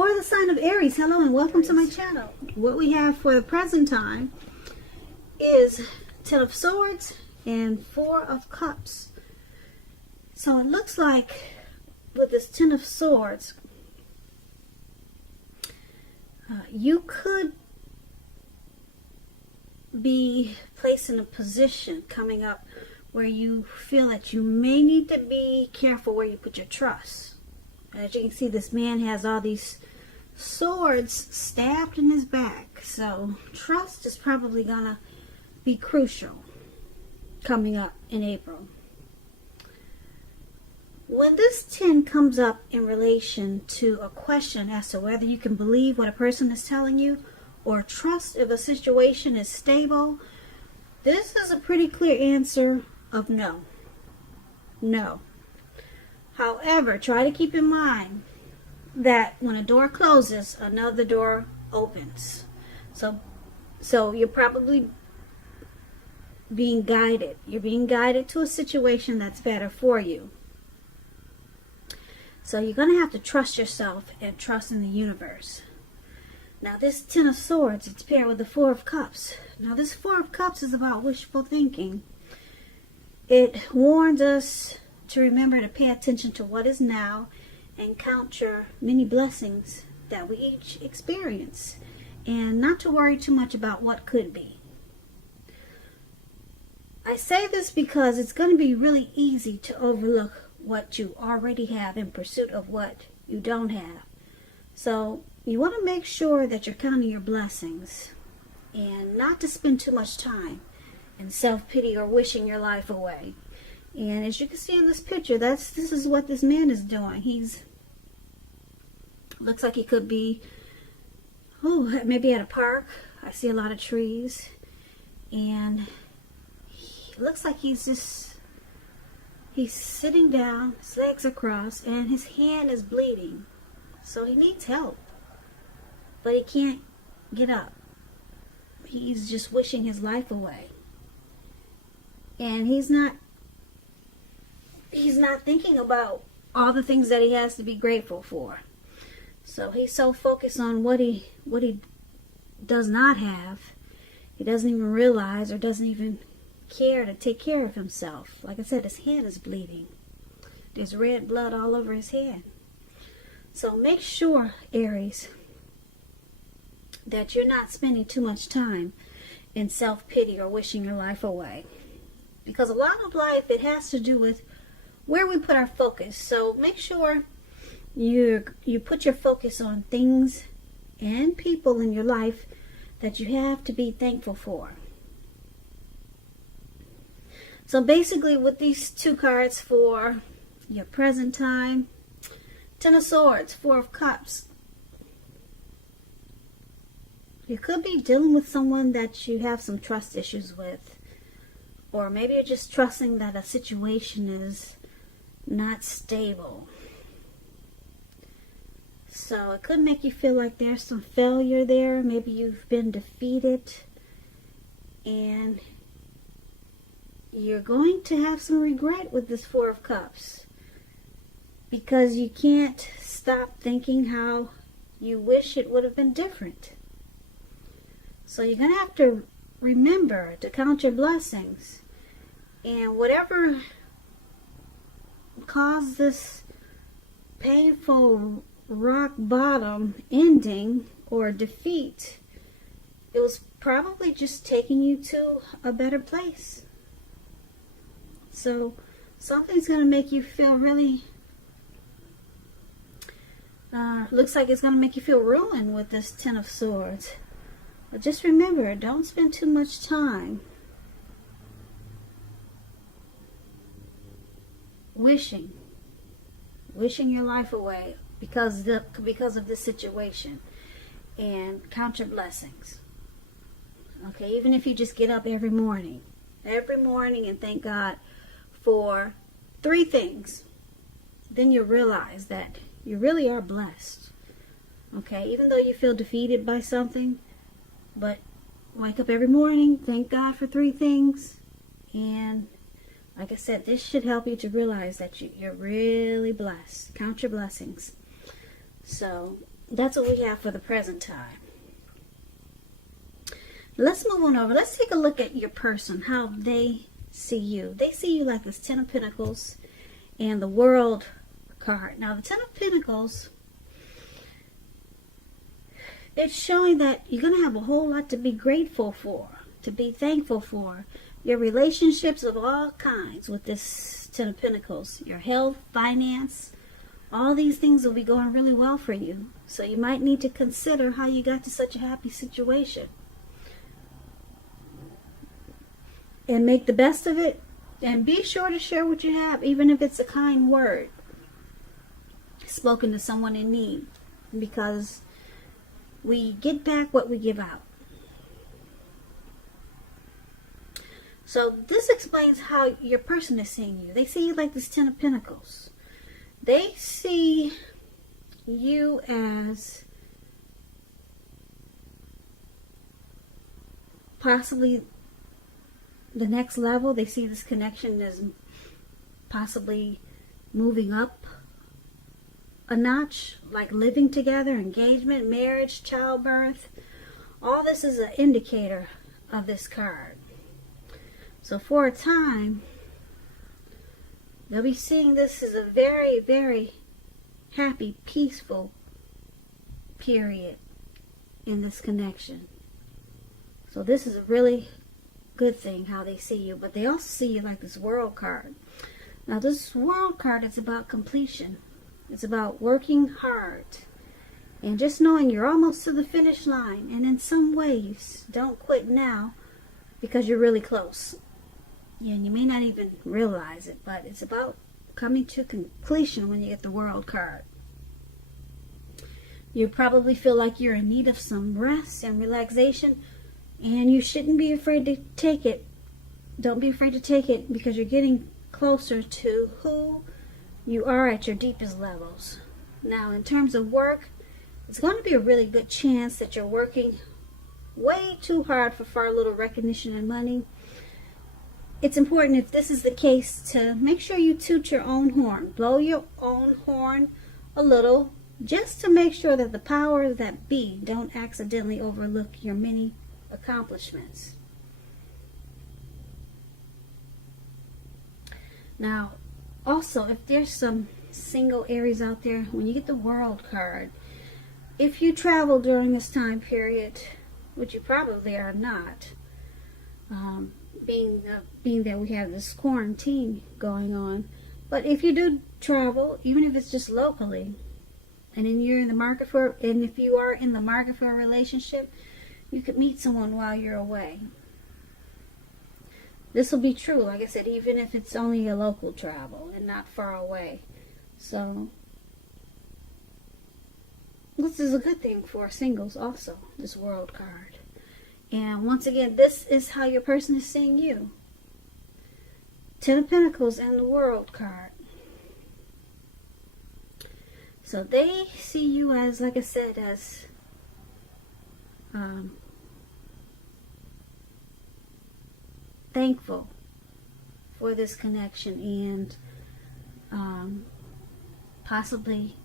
For the sign of Aries, hello and welcome to my channel. What we have for the present time is Ten of Swords and Four of Cups. So it looks like with this Ten of Swords, you could be placed in a position coming up where you feel that you may need to be careful where you put your trust. As you can see, this man has all these swords stabbed in his back. So trust is probably going to be crucial coming up in April. When this 10 comes up in relation to a question as to whether you can believe what a person is telling you or trust if a situation is stable, this is a pretty clear answer of no. No. However, try to keep in mind that when a door closes, another door opens. So you're probably being guided. You're being guided to a situation that's better for you. So you're going to have to trust yourself and trust in the universe. Now this Ten of Swords, it's paired with the Four of Cups. Now this Four of Cups is about wishful thinking. It warns us to remember to pay attention to what is now and count your many blessings that we each experience, and not to worry too much about what could be. I say this because it's going to be really easy to overlook what you already have in pursuit of what you don't have. So you want to make sure that you're counting your blessings and not to spend too much time in self-pity or wishing your life away. And as you can see in this picture, this is what this man is doing. Looks like he could be maybe at a park. I see a lot of trees, and it looks like he's sitting down, his legs are crossed, and his hand is bleeding. So he needs help, but he can't get up. He's just wishing his life away. And he's not thinking about all the things that he has to be grateful for. So he's so focused on what he does not have, he doesn't even realize or doesn't even care to take care of himself. Like I said, his hand is bleeding. There's red blood all over his hand. So make sure, Aries, that you're not spending too much time in self-pity or wishing your life away. Because a lot of life, it has to do with where we put our focus. So make sure you put your focus on things and people in your life that you have to be thankful for. So basically, with these two cards for your present time, Ten of Swords, Four of Cups, you could be dealing with someone that you have some trust issues with. Or maybe you're just trusting that a situation is not stable. So it could make you feel like there's some failure there. Maybe you've been defeated, and you're going to have some regret with this Four of Cups, because you can't stop thinking how you wish it would have been different. So you're going to have to remember to count your blessings, and whatever caused this painful rock bottom ending or defeat, it was probably just taking you to a better place. So something's going to make you feel really, looks like it's going to make you feel ruined with this Ten of Swords. But just remember, don't spend too much time wishing your life away because of this situation, and count your blessings. Okay, even if you just get up every morning and thank God for 3 things, then you'll realize that you really are blessed. Okay, even though you feel defeated by something, but wake up every morning, thank God for 3 things, and like I said, this should help you to realize that you're really blessed. Count your blessings. So that's what we have for the present time. Let's move on over. Let's take a look at your person, how they see you. They see you like this Ten of Pentacles and the World card. Now, the Ten of Pentacles, it's showing that you're going to have a whole lot to be grateful for, to be thankful for. Your relationships of all kinds with this Ten of Pentacles. Your health, finance, all these things will be going really well for you. So you might need to consider how you got to such a happy situation. And make the best of it. And be sure to share what you have, even if it's a kind word spoken to someone in need. Because we get back what we give out. So this explains how your person is seeing you. They see you like this Ten of Pentacles. They see you as possibly the next level. They see this connection as possibly moving up a notch, like living together, engagement, marriage, childbirth. All this is an indicator of this card. So for a time, they'll be seeing this as a very, very happy, peaceful period in this connection. So this is a really good thing how they see you. But they also see you like this World card. Now this World card is about completion. It's about working hard and just knowing you're almost to the finish line. And in some ways, don't quit now because you're really close. And you may not even realize it, but it's about coming to completion when you get the World card. You probably feel like you're in need of some rest and relaxation, and you shouldn't be afraid to take it. Don't be afraid to take it because you're getting closer to who you are at your deepest levels. Now, in terms of work, it's going to be a really good chance that you're working way too hard for far little recognition and money. It's important, if this is the case, to make sure you toot your own horn. Blow your own horn a little, just to make sure that the powers that be don't accidentally overlook your many accomplishments. Now, also, if there's some single Aries out there, when you get the World card, if you travel during this time period, which you probably are not, being that we have this quarantine going on, but if you do travel, even if it's just locally, and then you're in the market for, and if you are in the market for a relationship, you could meet someone while you're away. This will be true, like I said, even if it's only a local travel and not far away. So this is a good thing for singles also, this World card. And once again, this is how your person is seeing you. Ten of Pentacles and the World card. So they see you as, like I said, as thankful for this connection, and possibly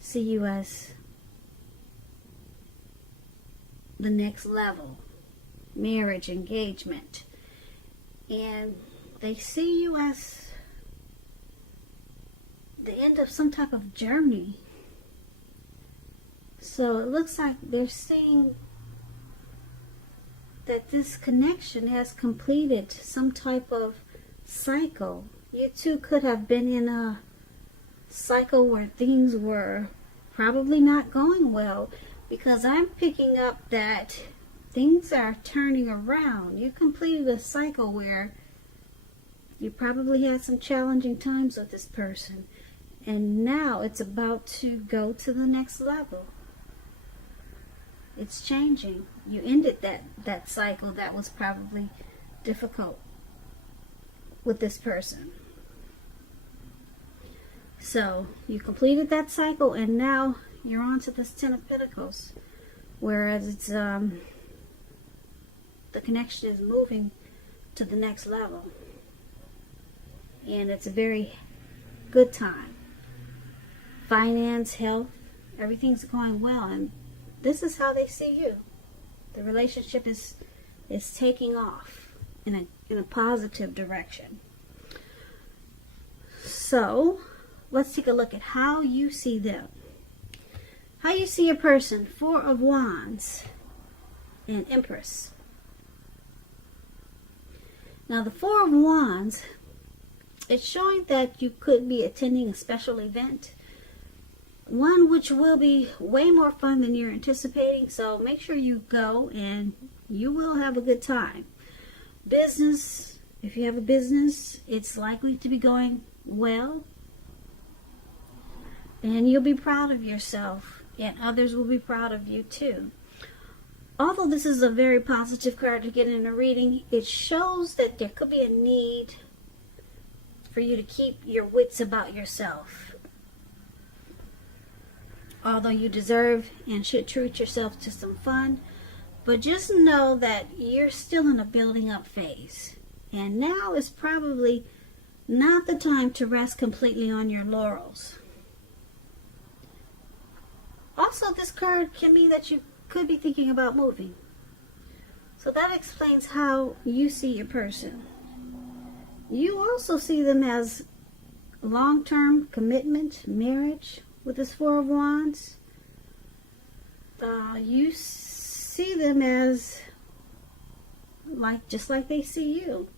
see you as the next level, marriage, engagement. And they see you as the end of some type of journey. So it looks like they're seeing that this connection has completed some type of cycle. You two could have been in a cycle where things were probably not going well, because I'm picking up that things are turning around. You completed a cycle where you probably had some challenging times with this person, and now it's about to go to the next level. It's changing. You ended that cycle that was probably difficult with this person. So you completed that cycle, and now you're on to this Ten of Pentacles, whereas it's the connection is moving to the next level, and it's a very good time finance, health, everything's going well, and this is how they see you. The relationship is taking off in a positive direction. So let's take a look at how you see them. How you see a person. 4 of Wands and Empress. Now the 4 of Wands, it's showing that you could be attending a special event. One which will be way more fun than you're anticipating. So make sure you go and you will have a good time. Business, if you have a business, it's likely to be going well. And you'll be proud of yourself. And others will be proud of you too. Although this is a very positive card to get in a reading, it shows that there could be a need for you to keep your wits about yourself. Although you deserve and should treat yourself to some fun, but just know that you're still in a building up phase. And now is probably not the time to rest completely on your laurels. Also, this card can mean that you could be thinking about moving. So that explains how you see your person. You also see them as long-term commitment, marriage, with this 4 of Wands. You see them as just like they see you.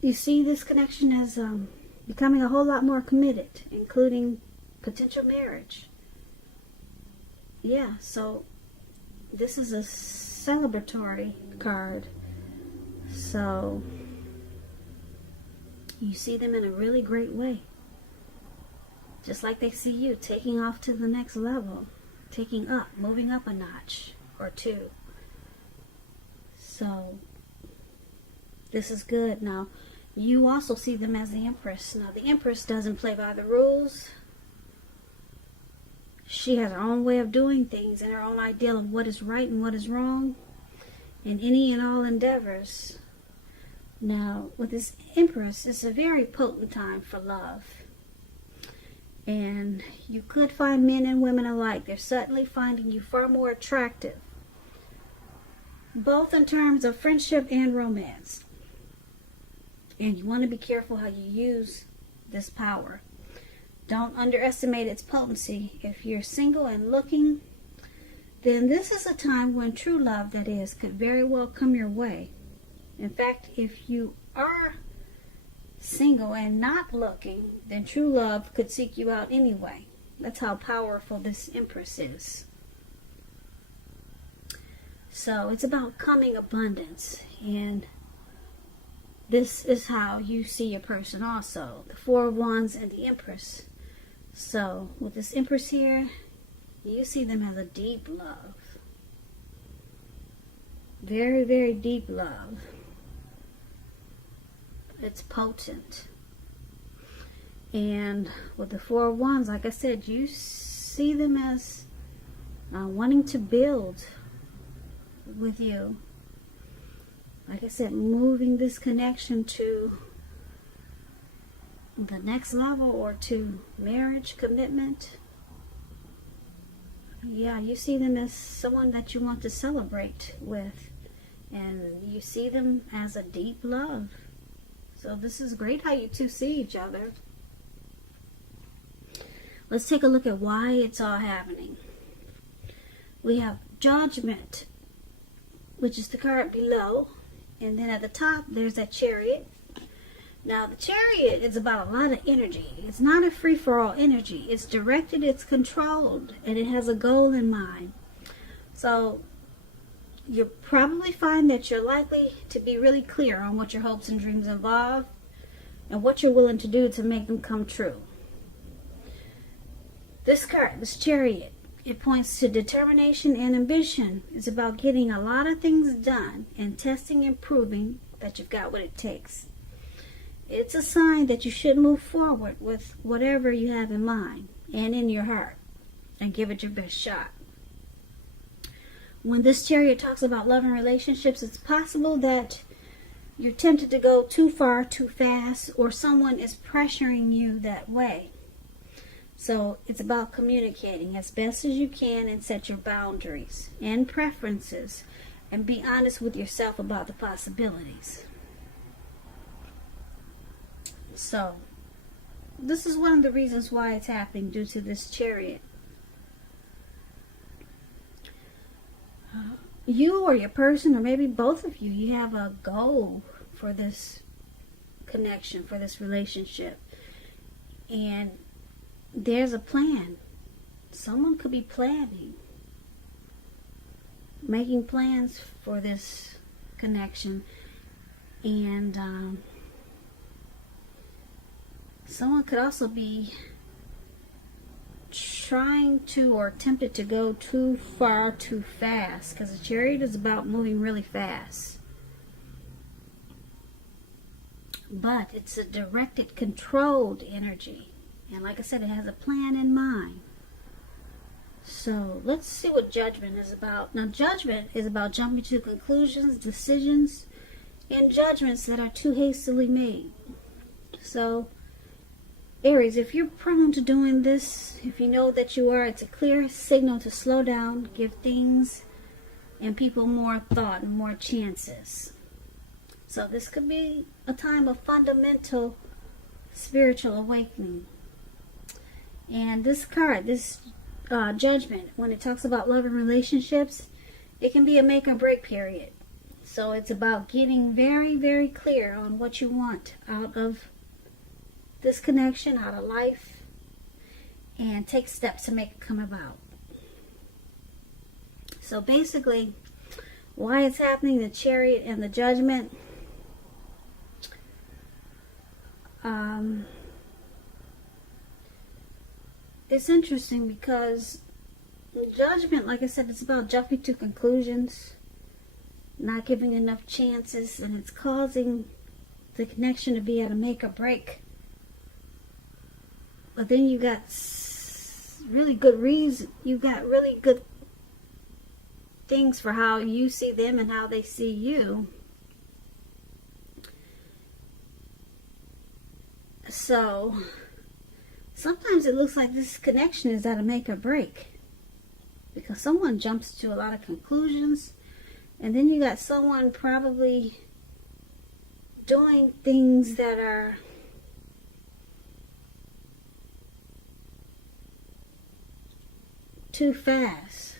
You see this connection as becoming a whole lot more committed, including potential marriage. Yeah, so this is a celebratory card. So you see them in a really great way. Just like they see you, taking off to the next level, taking up, moving up a notch or 2. So this is good. Now, you also see them as the Empress. Now, the Empress doesn't play by the rules. She has her own way of doing things and her own ideal of what is right and what is wrong in any and all endeavors. Now, with this Empress, it's a very potent time for love. And you could find men and women alike. They're suddenly finding you far more attractive, both in terms of friendship and romance. And you want to be careful how you use this power. Don't underestimate its potency. If you're single and looking, then this is a time when true love, that is, could very well come your way. In fact, if you are single and not looking, then true love could seek you out anyway. That's how powerful this Empress is. So it's about coming abundance, and this is how you see a person also. The 4 of Wands and the Empress. So with this Empress here, you see them as a deep love. Very, very deep love. It's potent. And with the 4 of Wands, like I said, you see them as wanting to build with you. Like I said, moving this connection to the next level, or to marriage, commitment. Yeah, you see them as someone that you want to celebrate with. And you see them as a deep love. So this is great how you two see each other. Let's take a look at why it's all happening. We have Judgment, which is the card below. And then at the top, there's that Chariot. Now, the Chariot is about a lot of energy. It's not a free-for-all energy. It's directed, it's controlled, and it has a goal in mind. So you'll probably find that you're likely to be really clear on what your hopes and dreams involve and what you're willing to do to make them come true. This card, this Chariot, it points to determination and ambition. It's about getting a lot of things done and testing and proving that you've got what it takes. It's a sign that you should move forward with whatever you have in mind and in your heart and give it your best shot. When this Chariot talks about love and relationships, it's possible that you're tempted to go too far, too fast, or someone is pressuring you that way. So it's about communicating as best as you can and set your boundaries and preferences and be honest with yourself about the possibilities. So this is one of the reasons why it's happening, due to this Chariot. You or your person, or maybe both of you, you have a goal for this connection, for this relationship. And there's a plan. Someone could be planning, making plans for this connection. And someone could also be trying to, or tempted to go too far too fast, because the Chariot is about moving really fast. But it's a directed, controlled energy. And like I said, it has a plan in mind. So let's see what Judgment is about. Now, Judgment is about jumping to conclusions, decisions, and judgments that are too hastily made. So Aries, if you're prone to doing this, if you know that you are, it's a clear signal to slow down, give things and people more thought and more chances. So this could be a time of fundamental spiritual awakening. And this card, this Judgment, when it talks about love and relationships, it can be a make or break period. So it's about getting very, very clear on what you want out of this connection, out of life, and take steps to make it come about. So basically, why it's happening, the Chariot and the Judgment. It's interesting because the Judgment, like I said, it's about jumping to conclusions, not giving enough chances, and it's causing the connection to be at a make or break. But then you got really good reason. You got really good things for how you see them and how they see you. So sometimes it looks like this connection is at a make or break, because someone jumps to a lot of conclusions, and then you got someone probably doing things that are too fast.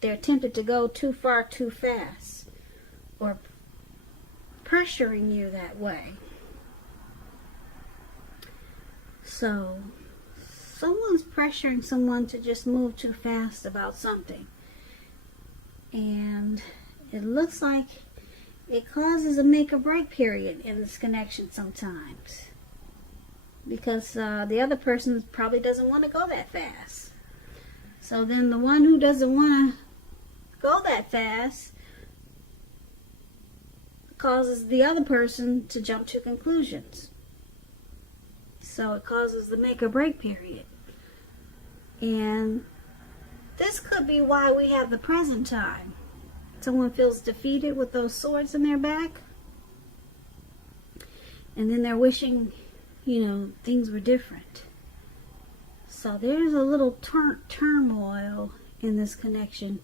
They're tempted to go too far too fast, or pressuring you that way. So someone's pressuring someone to just move too fast about something, and it looks like it causes a make or break period in this connection sometimes, because the other person probably doesn't want to go that fast. So then the one who doesn't want to go that fast causes the other person to jump to conclusions. So it causes the make or break period. And this could be why we have the present time. Someone feels defeated with those swords in their back, and then they're wishing, things were different. So there's a little turmoil in this connection,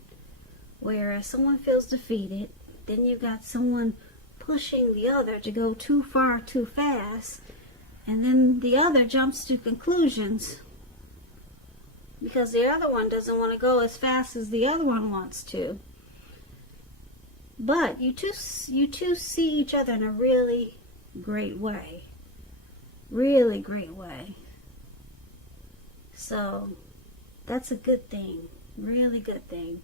where someone feels defeated, then you got someone pushing the other to go too far too fast, and then the other jumps to conclusions because the other one doesn't want to go as fast as the other one wants to. But you two see each other in a really great way. Really great way. So that's a good thing. Really good thing.